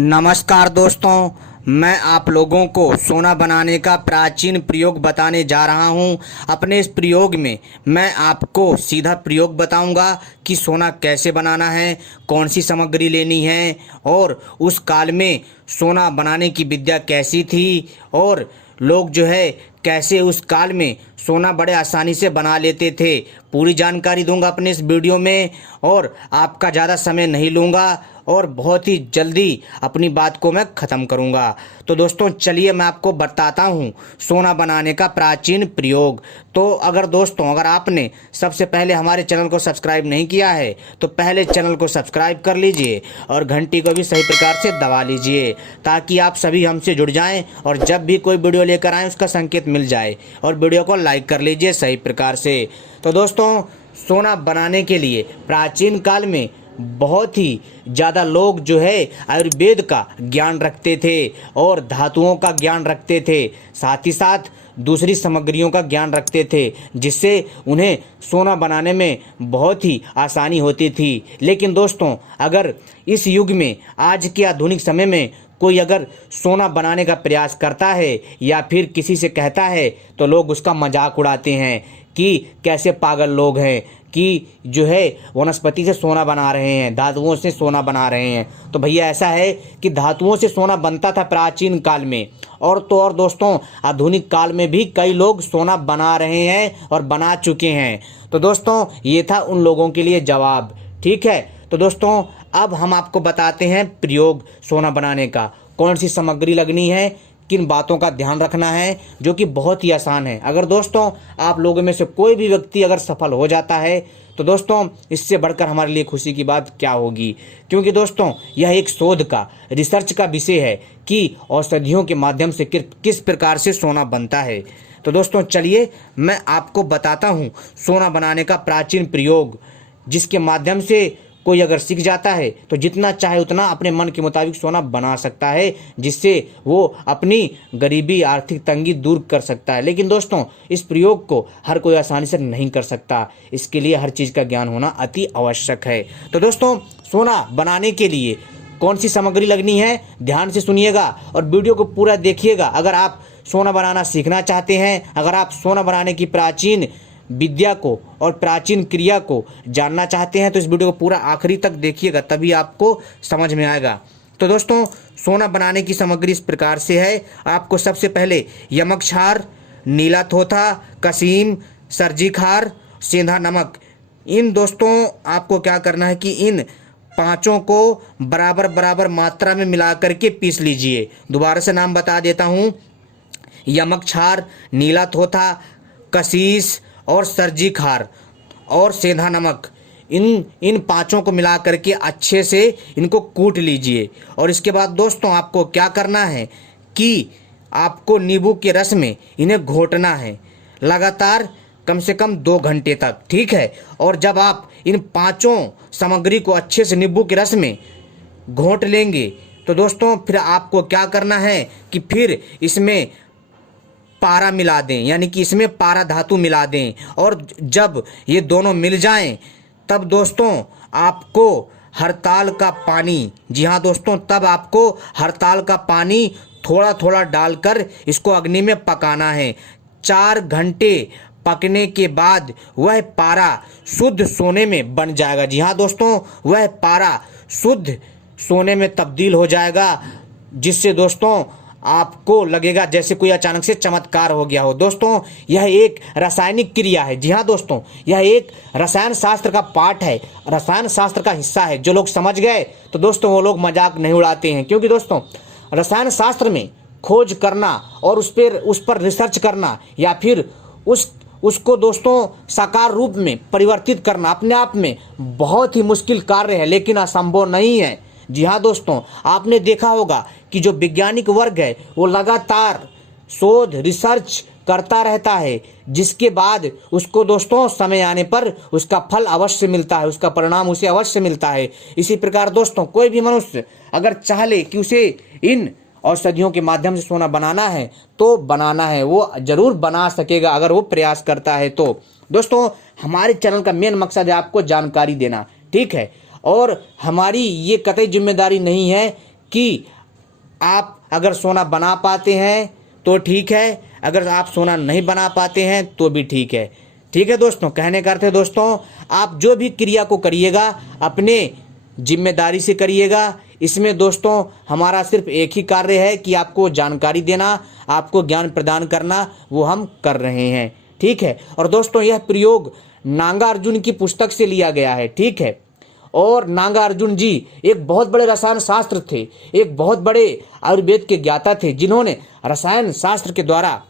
नमस्कार दोस्तों, मैं आप लोगों को सोना बनाने का प्राचीन प्रयोग बताने जा रहा हूं। अपने इस प्रयोग में मैं आपको सीधा प्रयोग बताऊंगा कि सोना कैसे बनाना है, कौन सी सामग्री लेनी है और उस काल में सोना बनाने की विद्या कैसी थी और लोग जो है कैसे उस काल में सोना बड़े आसानी से बना लेते थे। पूरी जानकारी दूंगा अपने इस वीडियो में और आपका ज़्यादा समय नहीं लूँगा और बहुत ही जल्दी अपनी बात को मैं ख़त्म करूंगा। तो दोस्तों चलिए मैं आपको बताता हूं सोना बनाने का प्राचीन प्रयोग। तो अगर आपने सबसे पहले हमारे चैनल को सब्सक्राइब नहीं किया है तो पहले चैनल को सब्सक्राइब कर लीजिए और घंटी को भी सही प्रकार से दबा लीजिए ताकि आप सभी हमसे जुड़ जाएं और जब भी कोई वीडियो लेकर आएँ उसका संकेत मिल जाए। और वीडियो को लाइक कर लीजिए सही प्रकार से। तो दोस्तों सोना बनाने के लिए प्राचीन काल में बहुत ही ज़्यादा लोग जो है आयुर्वेद का ज्ञान रखते थे और धातुओं का ज्ञान रखते थे, साथ ही साथ दूसरी सामग्रियों का ज्ञान रखते थे जिससे उन्हें सोना बनाने में बहुत ही आसानी होती थी। लेकिन दोस्तों अगर इस युग में आज के आधुनिक समय में कोई अगर सोना बनाने का प्रयास करता है या फिर किसी से कहता है तो लोग उसका मजाक उड़ाते हैं कि कैसे पागल लोग हैं कि जो है वनस्पति से सोना बना रहे हैं, धातुओं से सोना बना रहे हैं। तो भैया ऐसा है कि धातुओं से सोना बनता था प्राचीन काल में और तो और दोस्तों आधुनिक काल में भी कई लोग सोना बना रहे हैं और बना चुके हैं। तो दोस्तों ये था उन लोगों के लिए जवाब, ठीक है। तो दोस्तों अब हम आपको बताते हैं प्रयोग सोना बनाने का, कौन सी सामग्री लगनी है, किन बातों का ध्यान रखना है, जो कि बहुत ही आसान है। अगर दोस्तों आप लोगों में से कोई भी व्यक्ति अगर सफल हो जाता है तो दोस्तों इससे बढ़कर हमारे लिए खुशी की बात क्या होगी, क्योंकि दोस्तों यह एक शोध का रिसर्च का विषय है कि औषधियों के माध्यम से किस प्रकार से सोना बनता है। तो दोस्तों चलिए मैं आपको बताता हूँ सोना बनाने का प्राचीन प्रयोग, जिसके माध्यम से कोई अगर सीख जाता है तो जितना चाहे उतना अपने मन के मुताबिक सोना बना सकता है, जिससे वो अपनी गरीबी आर्थिक तंगी दूर कर सकता है। लेकिन दोस्तों इस प्रयोग को हर कोई आसानी से नहीं कर सकता, इसके लिए हर चीज़ का ज्ञान होना अति आवश्यक है। तो दोस्तों सोना बनाने के लिए कौन सी सामग्री लगनी है ध्यान से सुनिएगा और वीडियो को पूरा देखिएगा। अगर आप सोना बनाना सीखना चाहते हैं, अगर आप सोना बनाने की प्राचीन विद्या को और प्राचीन क्रिया को जानना चाहते हैं तो इस वीडियो को पूरा आखिरी तक देखिएगा, तभी आपको समझ में आएगा। तो दोस्तों सोना बनाने की सामग्री इस प्रकार से है। आपको सबसे पहले यमक क्षार, नीला थोथा, कसीम, सर्जी खार, सेंधा नमक, इन दोस्तों आपको क्या करना है कि इन पांचों को बराबर बराबर मात्रा में मिला करके पीस लीजिए। दोबारा से नाम बता देता हूँ, यमक क्षार, नीला थोथा, कसीस और सर्जी खार और सेंधा नमक, इन पांचों को मिला करके अच्छे से इनको कूट लीजिए। और इसके बाद दोस्तों आपको क्या करना है कि आपको नींबू के रस में इन्हें घोटना है लगातार कम से कम 2 घंटे तक, ठीक है। और जब आप इन पांचों सामग्री को अच्छे से नींबू के रस में घोट लेंगे तो दोस्तों फिर आपको क्या करना है कि फिर इसमें पारा मिला दें, यानी कि इसमें पारा धातु मिला दें। और जब ये दोनों मिल जाएं तब दोस्तों आपको हरताल का पानी, जी हाँ दोस्तों, तब आपको हरताल का पानी थोड़ा थोड़ा डालकर इसको अग्नि में पकाना है। 4 घंटे पकने के बाद वह पारा शुद्ध सोने में बन जाएगा। जी हाँ दोस्तों, वह पारा शुद्ध सोने में तब्दील हो जाएगा, जिससे दोस्तों आपको लगेगा जैसे कोई अचानक से चमत्कार हो गया हो। दोस्तों यह एक रासायनिक क्रिया है। जी हाँ दोस्तों, यह एक रसायन शास्त्र का पार्ट है, रसायन शास्त्र का हिस्सा है। जो लोग समझ गए तो दोस्तों वो लोग मजाक नहीं उड़ाते हैं, क्योंकि दोस्तों रसायन शास्त्र में खोज करना और उस पर रिसर्च करना या फिर उसको दोस्तों साकार रूप में परिवर्तित करना अपने आप में बहुत ही मुश्किल कार्य है, लेकिन असंभव नहीं है। जी हाँ दोस्तों, आपने देखा होगा कि जो वैज्ञानिक वर्ग है वो लगातार शोध रिसर्च करता रहता है, जिसके बाद उसको दोस्तों समय आने पर उसका फल अवश्य मिलता है, उसका परिणाम उसे अवश्य मिलता है। इसी प्रकार दोस्तों कोई भी मनुष्य अगर चाह ले कि उसे इन औषधियों के माध्यम से सोना बनाना है तो बनाना है, वो जरूर बना सकेगा अगर वो प्रयास करता है। तो दोस्तों हमारे चैनल का मेन मकसद है आपको जानकारी देना, ठीक है। और हमारी ये कतई जिम्मेदारी नहीं है कि आप अगर सोना बना पाते हैं तो ठीक है, अगर आप सोना नहीं बना पाते हैं तो भी ठीक है। ठीक है दोस्तों, कहने का अर्थ है दोस्तों, आप जो भी क्रिया को करिएगा अपने जिम्मेदारी से करिएगा। इसमें दोस्तों हमारा सिर्फ एक ही कार्य है कि आपको जानकारी देना, आपको ज्ञान प्रदान करना, वो हम कर रहे हैं। ठीक है। और दोस्तों यह प्रयोग नागार्जुन की पुस्तक से लिया गया है। ठीक है। और नागार्जुन जी एक बहुत बड़े रसायन शास्त्र थे, एक बहुत बड़े आयुर्वेद के ज्ञाता थे, जिन्होंने रसायन शास्त्र के द्वारा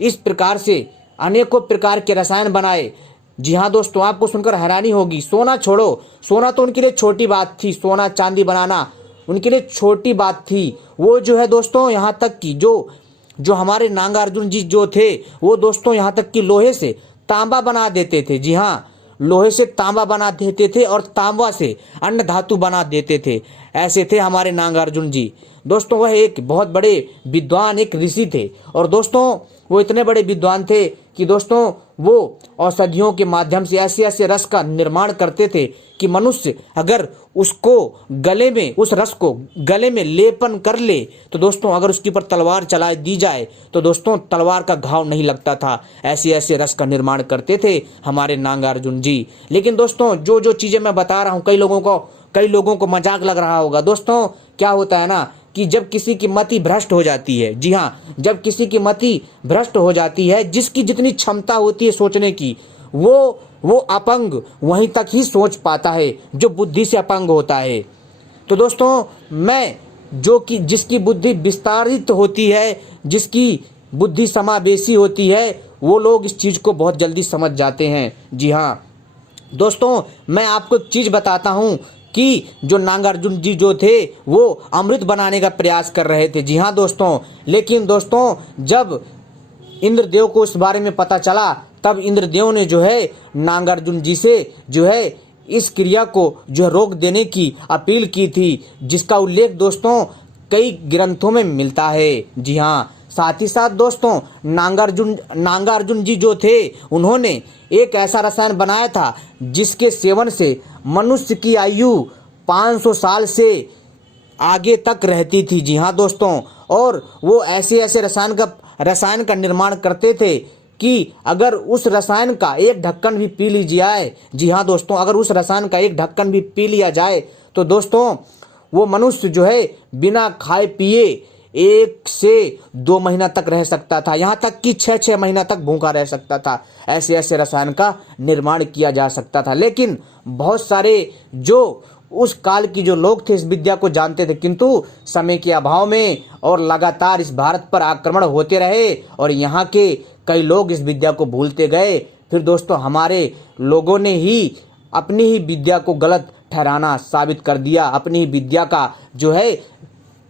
इस प्रकार से अनेकों प्रकार के रसायन बनाए। जी हाँ दोस्तों, आपको सुनकर हैरानी होगी, सोना छोड़ो, सोना तो उनके लिए छोटी बात थी, सोना चांदी बनाना उनके लिए छोटी बात थी। वो जो है दोस्तों यहाँ तक कि जो हमारे नागार्जुन जी जो थे वो दोस्तों यहाँ तक कि लोहे से तांबा बना देते थे। जी हाँ, लोहे से तांबा बना देते थे और तांबा से अन्य धातु बना देते थे। ऐसे थे हमारे नागार्जुन जी। दोस्तों वह एक बहुत बड़े विद्वान, एक ऋषि थे। और दोस्तों वो इतने बड़े विद्वान थे कि दोस्तों वो औषधियों के माध्यम से ऐसे ऐसे रस का निर्माण करते थे कि मनुष्य अगर उसको गले में, उस रस को गले में लेपन कर ले तो दोस्तों अगर उसके ऊपर तलवार चला दी जाए तो दोस्तों तलवार का घाव नहीं लगता था। ऐसे ऐसे रस का निर्माण करते थे हमारे नागार्जुन जी। लेकिन दोस्तों जो जो चीजें मैं बता रहा हूँ कई लोगों को मजाक लग रहा होगा। दोस्तों क्या होता है ना कि जब किसी की मति भ्रष्ट हो जाती है, जी हाँ, जब किसी की मति भ्रष्ट हो जाती है, जिसकी जितनी क्षमता होती है सोचने की, वो अपंग वहीं तक ही सोच पाता है जो बुद्धि से अपंग होता है। तो दोस्तों जिसकी बुद्धि विस्तारित होती है, जिसकी बुद्धि समावेशी होती है, वो लोग इस चीज को बहुत जल्दी समझ जाते हैं। जी हाँ दोस्तों, मैं आपको एक चीज बताता हूँ कि जो नागार्जुन जी जो थे वो अमृत बनाने का प्रयास कर रहे थे। जी हाँ दोस्तों, लेकिन दोस्तों जब इंद्रदेव को इस बारे में पता चला तब इंद्रदेव ने जो है नागार्जुन जी से जो है इस क्रिया को जो रोक देने की अपील की थी, जिसका उल्लेख दोस्तों कई ग्रंथों में मिलता है। जी हाँ, साथ ही साथ दोस्तों नागार्जुन जी जो थे उन्होंने एक ऐसा रसायन बनाया था जिसके सेवन से मनुष्य की आयु 500 साल से आगे तक रहती थी। जी हाँ दोस्तों, और वो ऐसे ऐसे रसायन का निर्माण करते थे कि अगर उस रसायन का एक ढक्कन भी पी ली जाए, जी हाँ दोस्तों, अगर उस रसायन का एक ढक्कन भी पी लिया जाए तो दोस्तों वो मनुष्य जो है बिना खाए पिए 1 से 2 महीना तक रह सकता था, यहाँ तक कि 6 महीना तक भूखा रह सकता था। ऐसे ऐसे रसायन का निर्माण किया जा सकता था। लेकिन बहुत सारे जो उस काल की जो लोग थे इस विद्या को जानते थे, किंतु समय के अभाव में और लगातार इस भारत पर आक्रमण होते रहे और यहाँ के कई लोग इस विद्या को भूलते गए। फिर दोस्तों हमारे लोगों ने ही अपनी ही विद्या को गलत ठहराना साबित कर दिया, अपनी ही विद्या का जो है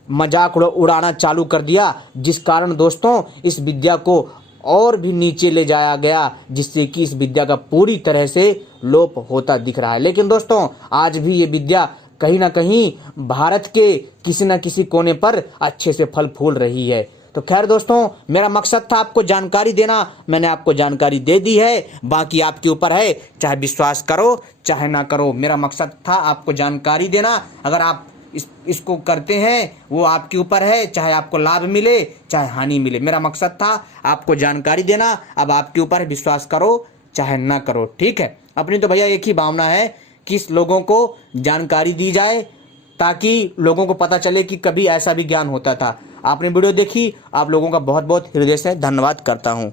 मजाक उड़ाना चालू कर दिया, जिस कारण दोस्तों इस विद्या को और भी नीचे ले जाया गया, जिससे कि इस विद्या का पूरी तरह से लोप होता दिख रहा है। लेकिन दोस्तों आज भी ये विद्या कहीं ना कहीं भारत के किसी न किसी कोने पर अच्छे से फल फूल रही है। तो खैर दोस्तों, मेरा मकसद था आपको जानकारी देना, मैंने आपको जानकारी दे दी है, बाकी आपके ऊपर है, चाहे विश्वास करो चाहे ना करो। मेरा मकसद था आपको जानकारी देना, अगर आप इसको करते हैं वो आपके ऊपर है, चाहे आपको लाभ मिले चाहे हानि मिले। मेरा मकसद था आपको जानकारी देना, अब आपके ऊपर है, विश्वास करो चाहे ना करो। ठीक है, अपनी तो भैया एक ही भावना है कि लोगों को जानकारी दी जाए ताकि लोगों को पता चले कि कभी ऐसा भी ज्ञान होता था। आपने वीडियो देखी, आप लोगों का बहुत बहुत हृदय से धन्यवाद करता हूँ।